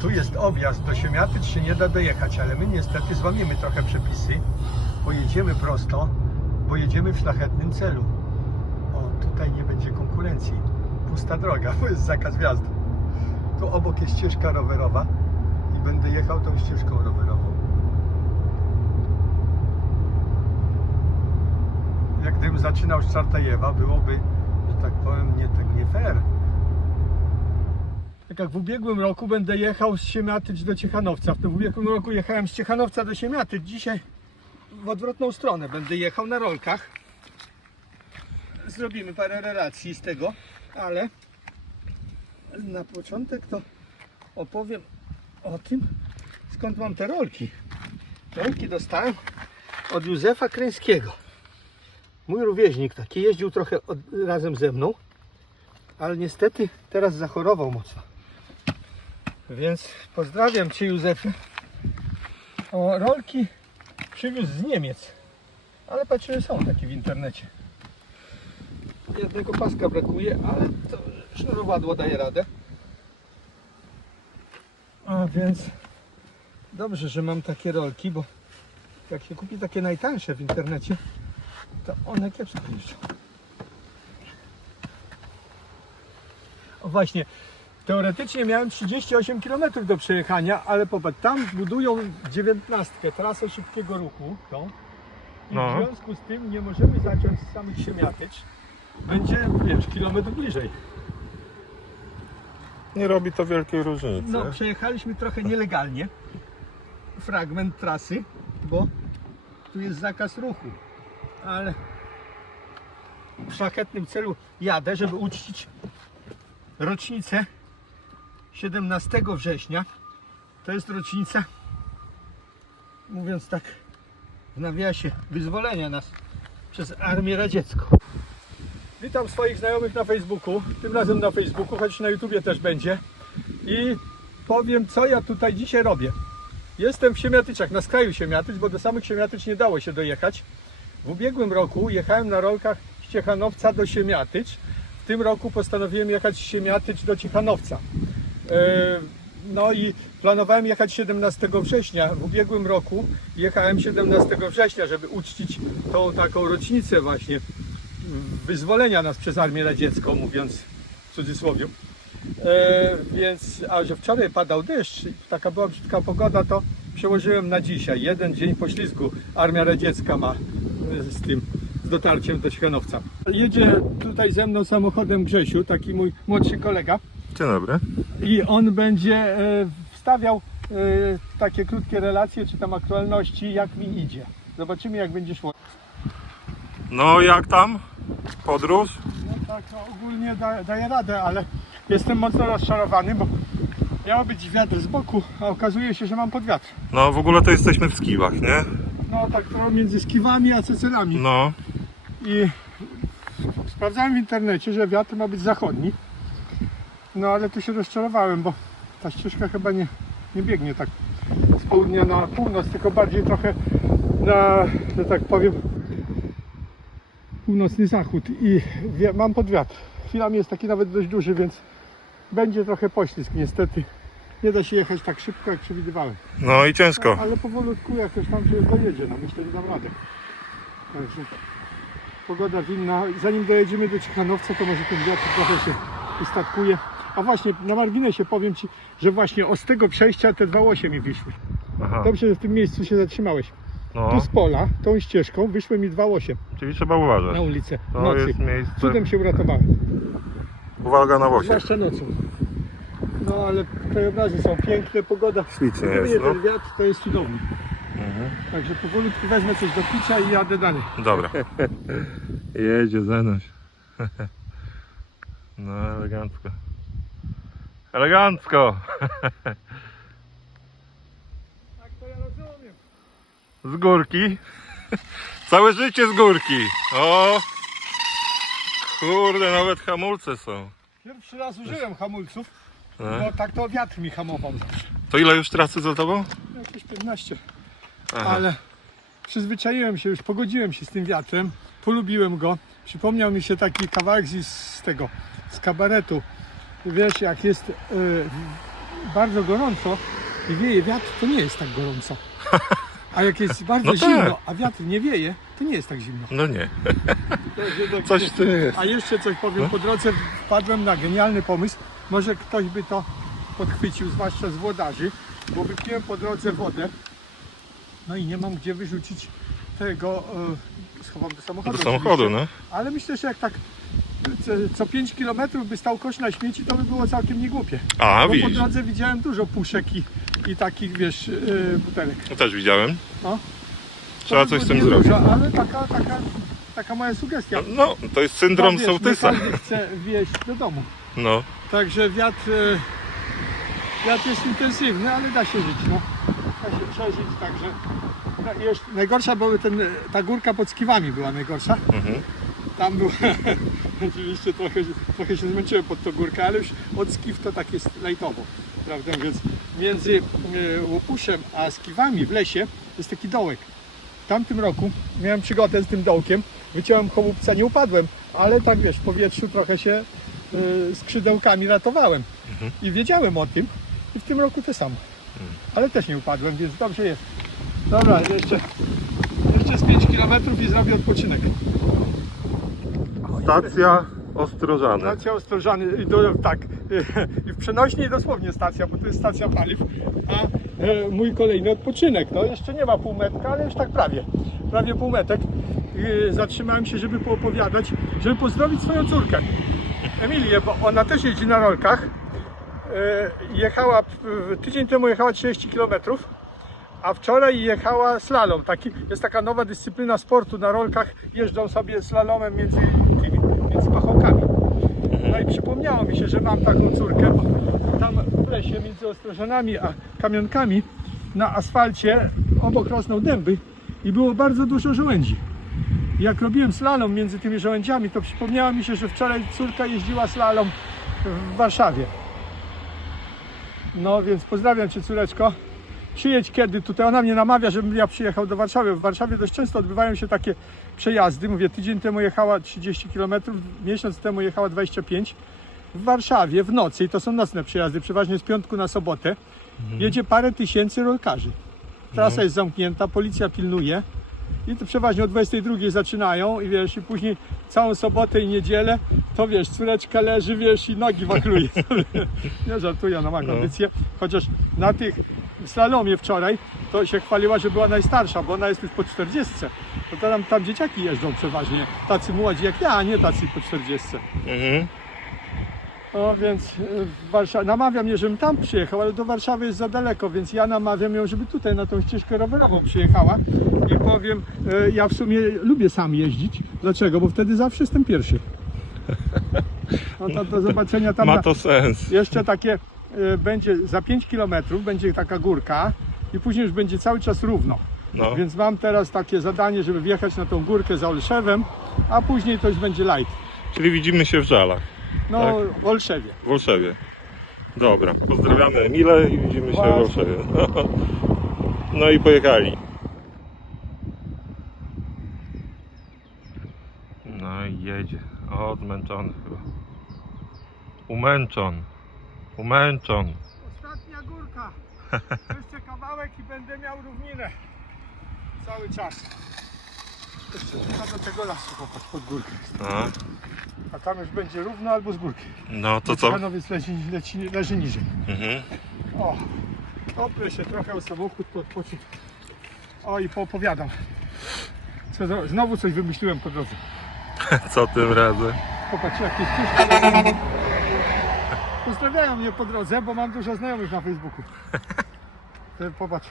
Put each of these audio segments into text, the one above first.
tu jest objazd, do Siemiatyc się nie da dojechać, ale my niestety złamiemy trochę przepisy, pojedziemy prosto, bo jedziemy w szlachetnym celu. O, tutaj nie będzie konkurencji. Pusta droga, bo jest zakaz wjazdu. Tu obok jest ścieżka rowerowa i będę jechał tą ścieżką rowerową. Jak gdybym zaczynał z Czartajewa, byłoby, że tak powiem, nie, tak nie fair. Jak w ubiegłym roku będę jechał z Siemiatyc do Ciechanowca. W ubiegłym roku jechałem z Ciechanowca do Siemiatyc. Dzisiaj w odwrotną stronę będę jechał na rolkach. Zrobimy parę relacji z tego, ale na początek to opowiem o tym, skąd mam te rolki. Rolki dostałem od Józefa Kryńskiego. Mój rówieśnik taki jeździł trochę od, razem ze mną, ale niestety teraz zachorował mocno. Więc pozdrawiam Cię Józefie. O, rolki przywiózł z Niemiec, ale patrzyłem są takie w internecie. Jednego paska brakuje, ale to sznurowadło daje radę. A więc dobrze, że mam takie rolki, bo jak się kupi takie najtańsze w internecie, to one kiepsko jeżdżą. O właśnie, teoretycznie miałem 38 km do przejechania, ale popatrz, tam budują 19 trasę szybkiego ruchu, tą. I No. w związku z tym nie możemy zacząć z samych Siemiatycz. Będzie, wiesz, kilometr bliżej. Nie robi to wielkiej różnicy. No, przejechaliśmy trochę nielegalnie fragment trasy, bo tu jest zakaz ruchu. Ale w szlachetnym celu jadę, żeby uczcić rocznicę 17 września. To jest rocznica, mówiąc tak w nawiasie, wyzwolenia nas przez Armię Radziecką. Witam swoich znajomych na Facebooku, tym razem na Facebooku, choć na YouTubie też będzie. I powiem, co ja tutaj dzisiaj robię. Jestem w Siemiatyczach, na skraju Siemiatycz, bo do samych Siemiatycz nie dało się dojechać. W ubiegłym roku jechałem na rolkach z Ciechanowca do Siemiatycz. W tym roku postanowiłem jechać z Siemiatycz do Ciechanowca. E, No i planowałem jechać 17 września. W ubiegłym roku jechałem 17 września, żeby uczcić tą taką rocznicę właśnie wyzwolenia nas przez Armię Radziecką, mówiąc w cudzysłowie. E, więc, a że wczoraj padał deszcz, taka była brzydka pogoda, to przełożyłem na dzisiaj. Jeden dzień poślizgu Armia Radziecka ma e, z tym, z dotarciem do Ciechanowca. Jedzie tutaj ze mną samochodem Grzesiu, taki mój młodszy kolega Dzień dobry. i on będzie e, wstawiał e, takie krótkie relacje, czy tam aktualności, jak mi idzie. Zobaczymy, jak będzie szło. No jak tam? Podróż? No tak, no ogólnie da, daję radę, ale jestem mocno rozczarowany, bo miał być wiatr z boku, a okazuje się, że mam podwiatr. No w ogóle to jesteśmy w Skiwach, nie? No tak trochę między skiwami a cecelami. No. I sprawdzałem w internecie, że wiatr ma być zachodni. No ale tu się rozczarowałem, bo ta ścieżka chyba nie, nie biegnie tak z południa na północ, tylko bardziej trochę na, że tak powiem, północny zachód. I mam podwiatr. Chwilami jest taki nawet dość duży, więc będzie trochę poślizg niestety. Nie da się jechać tak szybko, jak przewidywałem. No i ciężko. Ale powolutku jakoś tam się dojedzie, no myślę, że dam radę. Także pogoda winna. Zanim dojedziemy do Ciechanowca, to może ten wiatr trochę się ustatkuje. A właśnie, na marginesie powiem Ci, że właśnie od tego przejścia te 2.8 mi wyszły. Aha. Dobrze, że w tym miejscu się zatrzymałeś. No. Tu z pola, tą ścieżką, wyszły mi 2.8 Czyli trzeba uważać. na ulicę w To nocy. jest miejsce. Cudem się uratowałem. Uwaga na wosie. Zwłaszcza nocą. No ale krajobrazy są piękne, pogoda. Ślicznie Gdyby jest, nie no. ten wiatr, to jest cudownie. Mhm. Także powolutku wezmę coś do picia i jadę dalej. Dobra. Jedzie Zenoś. No elegancko. Elegancko. Tak to ja rozumiem. Z górki. Całe życie z górki. O! Kurde, nawet hamulce są. Pierwszy raz użyłem hamulców, No. bo tak to wiatr mi hamował. To ile już trasy za tobą? Jakieś 15. Aha. Ale przyzwyczaiłem się już, pogodziłem się z tym wiatrem, polubiłem go. Przypomniał mi się taki kawałek z, z tego, z kabaretu. Wiesz, jak jest y, bardzo gorąco i wieje wiatr, to nie jest tak gorąco. A jak jest bardzo No tak. zimno, a wiatr nie wieje, to nie jest tak zimno. No nie. Coś w tym jest. A jeszcze coś powiem, No. po drodze wpadłem na genialny pomysł. Może ktoś by to podchwycił, zwłaszcza z włodarzy, bo wypiłem po drodze wodę. No i nie mam gdzie wyrzucić tego, e, schowam do samochodu. Do samochodu, oczywiście. no. Ale myślę, że jak tak co, co 5 km by stał kosz na śmieci, to by było całkiem niegłupie. A, Bo po widzisz. drodze widziałem dużo puszek i, i takich, wiesz, yy, butelek. No też widziałem. No. Trzeba To coś z było tym zrobić. niedużo, Ale taka, taka, taka moja sugestia. No, to jest syndrom wiesz, sołtysa. Nie każdy chce wieść do domu. No. Także wiatr, e, wiatr jest intensywny, ale da się żyć. No. Da się przeżyć, także. No, i jeszcze, najgorsza była ten, ta górka pod skiwami była najgorsza. Mhm. Tam był, oczywiście trochę, trochę się zmęczyłem pod tą górkę, ale już od skiw to tak jest lajtowo. Prawda? Więc między e, Łopuszem a skiwami w lesie jest taki dołek. W tamtym roku miałem przygodę z tym dołkiem, wyciąłem chałupca, nie upadłem, ale tak wiesz, w powietrzu trochę się e, skrzydełkami ratowałem. I wiedziałem o tym i w tym roku to samo. Ale też nie upadłem, więc dobrze jest. Dobra, jeszcze, jeszcze z 5 km i zrobię odpoczynek. Stacja Ostrożane. Stacja Ostrożany, do, tak, i w przenośni dosłownie stacja, bo to jest stacja paliw, a e, mój kolejny odpoczynek, no jeszcze nie ma półmetka, ale już tak prawie, prawie półmetek. Zatrzymałem się, żeby poopowiadać, żeby pozdrowić swoją córkę, Emilię, bo ona też jeździ na rolkach. E, Jechała, tydzień temu jechała 30 km, a wczoraj jechała slalom. Taki, jest taka nowa dyscyplina sportu na rolkach. Jeżdżą sobie slalomem między, tymi, między pachołkami. No i przypomniało mi się, że mam taką córkę, bo tam w lesie między Ostrożanami a Kamionkami na asfalcie obok rosną dęby i było bardzo dużo żołędzi. Jak robiłem slalom między tymi żołędziami, to przypomniało mi się, że wczoraj córka jeździła slalom w Warszawie. No więc pozdrawiam Cię córeczko. Przyjedź kiedy tutaj, ona mnie namawia, żebym ja przyjechał do Warszawy. W Warszawie dość często odbywają się takie przejazdy. Mówię, tydzień temu jechała 30 km, miesiąc temu jechała 25. W Warszawie w nocy, i to są nocne przejazdy, przeważnie z piątku na sobotę, jedzie parę tysięcy rolkarzy. Trasa jest zamknięta, policja pilnuje. I to przeważnie o 22 zaczynają i wiesz, i później całą sobotę i niedzielę, to wiesz, córeczka leży, wiesz, i nogi wachluje. Nie żartuję, ona ma No. kondycję. Chociaż na tych slalomie wczoraj to się chwaliła, że była najstarsza, bo ona jest już po 40. To tam, tam dzieciaki jeżdżą przeważnie, tacy młodzi jak ja, a nie tacy po 40. Mhm. No więc y, w Warszawie, namawia mnie, żebym tam przyjechał, ale do Warszawy jest za daleko, więc ja namawiam ją, żeby tutaj na tą ścieżkę rowerową przyjechała i powiem, y, ja w sumie lubię sam jeździć. Dlaczego? Bo wtedy zawsze jestem pierwszy. No to do zobaczenia tam Ma to sens. jeszcze takie będzie za 5 km będzie taka górka i później już będzie cały czas równo. No. Więc mam teraz takie zadanie, żeby wjechać na tą górkę za Olszewem, a później to już będzie light. Czyli widzimy się w żalach. No Tak. w Olszewie. W Olszewie. Dobra, pozdrawiamy Emilę i widzimy się w. Olszewie. No i pojechali. No i jedzie. O, zmęczony chyba. Umęczon. Umęczon. Ostatnia górka. Jeszcze kawałek i będę miał równinę. Cały czas. Jeszcze tylko do tego lasu popatrz pod górkę. No, A tam już będzie równo albo z górki. no to co? Janowiec leży, leci, leży niżej. Mhm. O, oprę się trochę o samochód, to odpocząć. O i poopowiadam. Co, za- znowu coś wymyśliłem po drodze. Co tym razem? Popatrz, jakieś ścieżki. Pozdrawiają mnie po drodze, bo mam dużo znajomych na Facebooku. To Popatrz,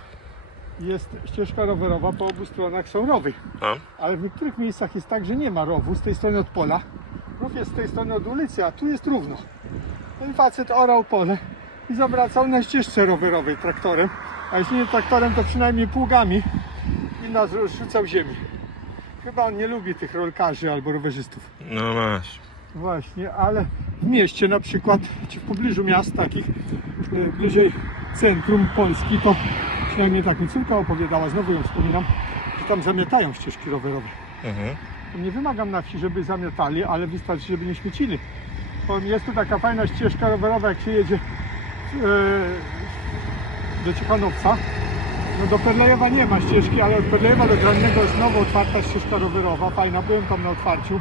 jest ścieżka rowerowa, po obu stronach są rowy. No. Ale w niektórych miejscach jest tak, że nie ma rowu z tej strony od pola. Rów jest z tej strony od ulicy, a tu jest równo. No i facet orał pole i zawracał na ścieżce rowerowej traktorem. A jeśli nie traktorem, to przynajmniej pługami i nas rzucał ziemi. Chyba on nie lubi tych rolkarzy albo rowerzystów. No masz. Właśnie, ale w mieście na przykład, czy w pobliżu miast takich, e, bliżej centrum Polski, to przynajmniej tak mi córka opowiadała, znowu ją wspominam, że tam zamiatają ścieżki rowerowe. Mhm. Nie wymagam na wsi, żeby zamiatali, ale wystarczy, żeby nie śmiecili. Jest tu taka fajna ścieżka rowerowa, jak się jedzie e, do Ciechanowca. No do Perlejewa nie ma ścieżki, ale od Perlejewa do Grannego jest nowo otwarta ścieżka rowerowa, fajna, byłem tam na otwarciu.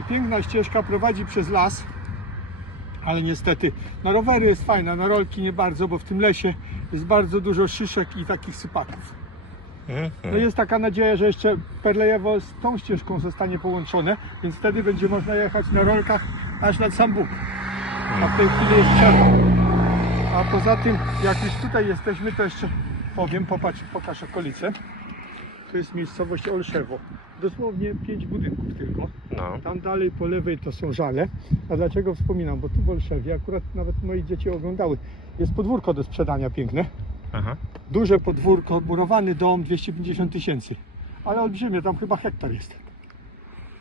I piękna ścieżka prowadzi przez las, ale niestety na rowery jest fajna, na rolki nie bardzo, bo w tym lesie jest bardzo dużo szyszek i takich sypaków. Mhm. No jest taka nadzieja, że jeszcze Perlejewo z tą ścieżką zostanie połączone, więc wtedy będzie można jechać na rolkach aż nad sam Bóg. A w tej chwili jest przerwa. A poza tym, jak już tutaj jesteśmy, to jeszcze powiem, popatrz, pokaż okolice. To jest miejscowość Olszewo. Dosłownie pięć budynków tylko. No. Tam dalej po lewej to są żale. A dlaczego wspominam? Bo tu w Olszewie, akurat nawet moje dzieci oglądały, jest podwórko do sprzedania piękne. Aha. Duże podwórko, murowany dom, 250 tysięcy. Ale olbrzymie, tam chyba hektar jest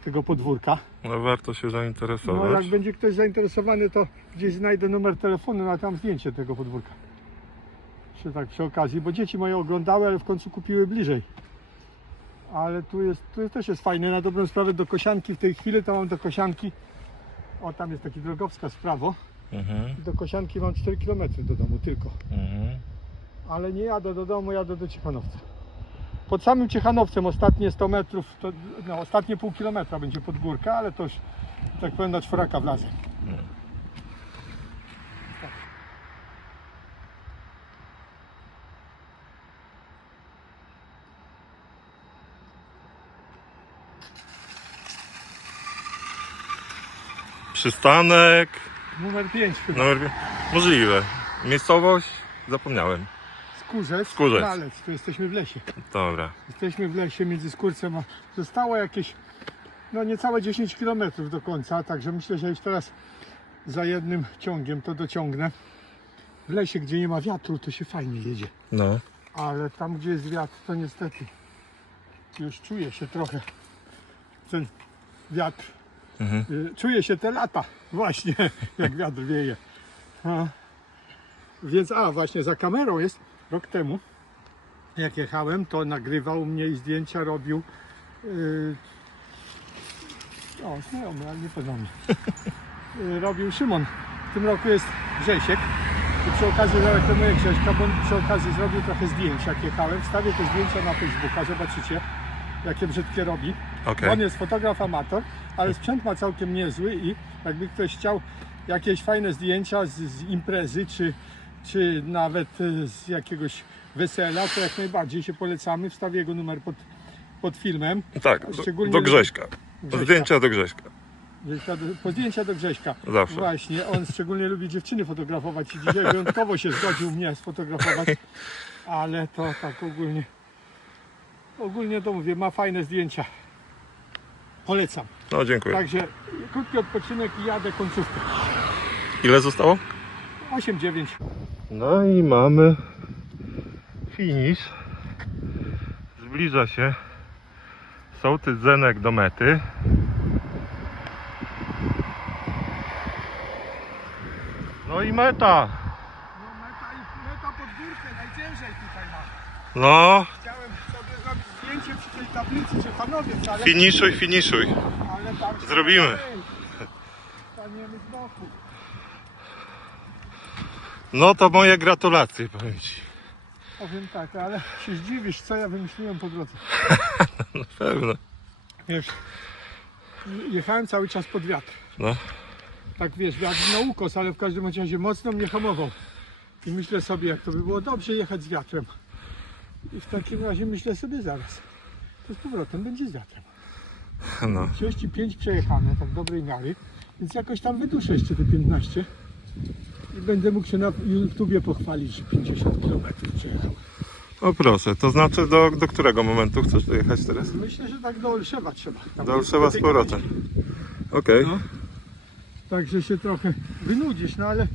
tego podwórka. No warto się No zainteresować. jak będzie ktoś zainteresowany, to gdzieś znajdę numer telefonu, a tam zdjęcie tego podwórka. Czy tak przy okazji, bo dzieci moje oglądały, ale w końcu kupiły bliżej. Ale tu jest, tu też jest fajne, na dobrą sprawę do Kosianki w tej chwili to mam do Kosianki, o tam jest taki drogowskaz w prawo, Mhm. do Kosianki mam 4 km do domu tylko. Mhm. ale nie jadę do domu, jadę do Ciechanowca. Pod samym Ciechanowcem ostatnie 100 metrów, to, no, ostatnie pół kilometra będzie pod górkę, ale to już, tak powiem, na czworaka wlazę. Tak. Przystanek. Numer 5 chyba. Numer... pi- Możliwe. Miejscowość? Zapomniałem. Skórzec, Skórzec. Kralec, tu jesteśmy w lesie. Dobra. Jesteśmy w lesie między Skórcem a... Zostało jakieś, no niecałe 10 km do końca, także myślę, że już teraz za jednym ciągiem to dociągnę. W lesie, gdzie nie ma wiatru, to się fajnie jedzie. No. Ale tam, gdzie jest wiatr, to niestety już czuje się trochę ten wiatr. Mhm. Y, Czuje się te lata, właśnie, jak wiatr wieje. A, więc, a właśnie, za kamerą jest rok temu, jak jechałem, to nagrywał mnie i zdjęcia robił. Yy, o, znajomy, ale nie poznał mnie. Yy, robił Szymon. W tym roku jest Grzesiek. I przy okazji zareklamuję Grześka, bo on przy okazji zrobił trochę zdjęć, jak jechałem. Wstawię te zdjęcia na Facebooka, zobaczycie, jakie brzydkie robi. Okej. On jest fotograf amator, ale sprzęt ma całkiem niezły i jakby ktoś chciał jakieś fajne zdjęcia z, z imprezy, czy, czy nawet e, z jakiegoś wesela, to jak najbardziej się polecamy. Wstawię jego numer pod, pod filmem. Tak, do, Szczególnie do Grześka. Grześka. Zdjęcia do Grześka. Grześka do- Po zdjęcia do Grześka. Zawsze. Właśnie, on szczególnie lubi dziewczyny fotografować i dzisiaj wyjątkowo się zgodził mnie sfotografować, ale to tak ogólnie, ogólnie to mówię, ma fajne zdjęcia. Polecam. No dziękuję. Także krótki odpoczynek i jadę końcówkę. Ile zostało? 8-9. No i mamy finish. Zbliża się sołtys Zenek do mety. No i meta. No meta, meta pod górkę, najciężej tutaj ma. No, Chciałem sobie zrobić zdjęcie przy tej tablicy, że panowiec, ale, finiszuj, finiszuj. ale tam się Zrobimy. Staniemy z boku. No to moje gratulacje, powiem Ci. Powiem tak, ale się zdziwisz, co ja wymyśliłem po drodze. Na pewno. Wiesz, jechałem cały czas pod wiatr. No. Tak wiesz, wiatr na ukos, ale w każdym razie mocno mnie hamował. I myślę sobie, jak to by było dobrze jechać z wiatrem. I w takim razie myślę sobie zaraz. To z powrotem będzie z wiatrem. No. 35 przejechane, tak dobrej miary. Więc jakoś tam wyduszę jeszcze te 15. I będę mógł się na YouTubie pochwalić, że 50 km przejechałem. O proszę, to znaczy do, do którego momentu chcesz dojechać teraz? Myślę, że tak do Olszewa trzeba. Tam Do Olszewa z powrotem. Okej. No. Także się trochę wynudzisz, no ale,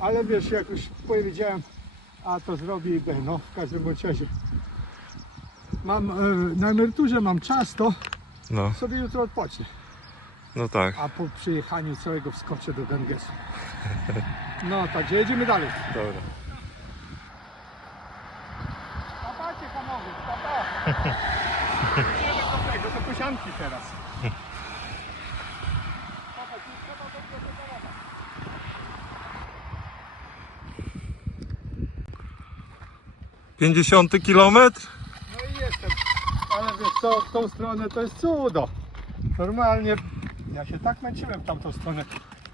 ale wiesz, jak już powiedziałem, a to zrobię i B, no w każdym razie. Mam, e, na emeryturze mam czas, to No, sobie jutro odpocznę. no tak. A po przyjechaniu całego wskoczę do Gangesu. No, także jedziemy dalej. Dobra. Papacie panowie, papa. Jedziemy do tego, do kosianki teraz. Trzeba dobrze wyparować. 50 kilometr? No i jestem. Ale wiesz co, w tą stronę to jest cudo. Normalnie ja się tak męczyłem w tamtą stronę.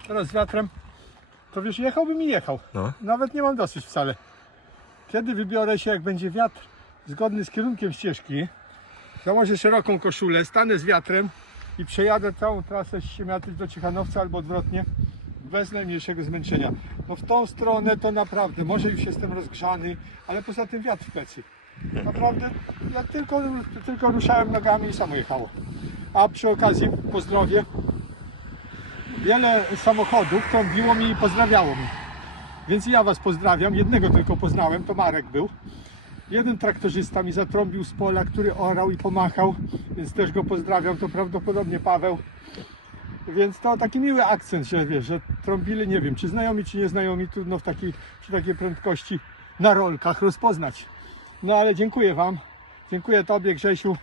Teraz z wiatrem, to wiesz, jechałbym i jechał. No. Nawet nie mam dosyć wcale. Kiedy wybiorę się, jak będzie wiatr zgodny z kierunkiem ścieżki, założę szeroką koszulę, stanę z wiatrem i przejadę całą trasę z do Ciechanowca albo odwrotnie, bez najmniejszego zmęczenia. No w tą stronę to naprawdę, może już jestem rozgrzany, ale poza tym wiatr w plecy. Naprawdę, ja tylko, tylko ruszałem nogami i samo jechało. A przy okazji pozdrowię. Wiele samochodów trąbiło mi i pozdrawiało mi. Więc ja Was pozdrawiam. Jednego tylko poznałem, to Marek był. Jeden traktorzysta mi zatrąbił z pola, który orał i pomachał, więc też go pozdrawiam. To prawdopodobnie Paweł. Więc to taki miły akcent, że wiesz, że trąbili, nie wiem, czy znajomi, czy nieznajomi, trudno w takiej, przy takiej prędkości na rolkach rozpoznać. No ale dziękuję Wam. Dziękuję Tobie, Grzesiu,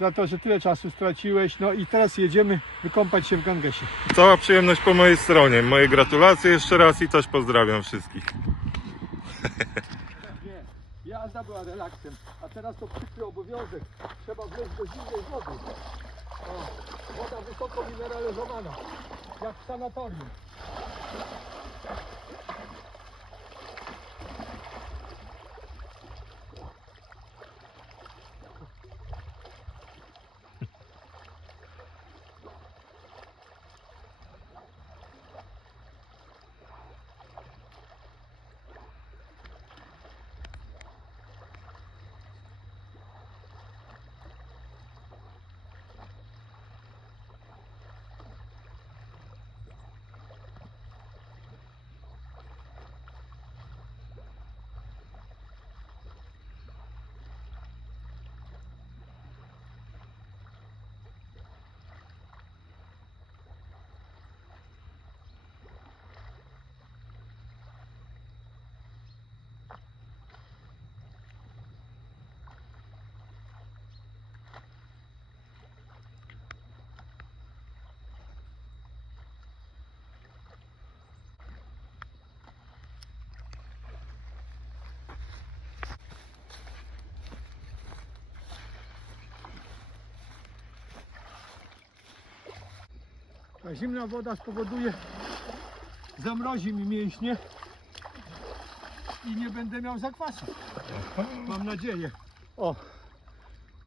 za to, że tyle czasu straciłeś. No i teraz jedziemy wykąpać się w Gangesie. Cała przyjemność po mojej stronie. Moje gratulacje jeszcze raz i też pozdrawiam wszystkich. Nie, jazda była relaksem, a teraz to przykry obowiązek. Trzeba wleźć do zimnej wody. O, woda wysoko mineralizowana, jak w sanatorium. Zimna woda spowoduje, zamrozi mi mięśnie i nie będę miał zakwasu. Mam nadzieję. O,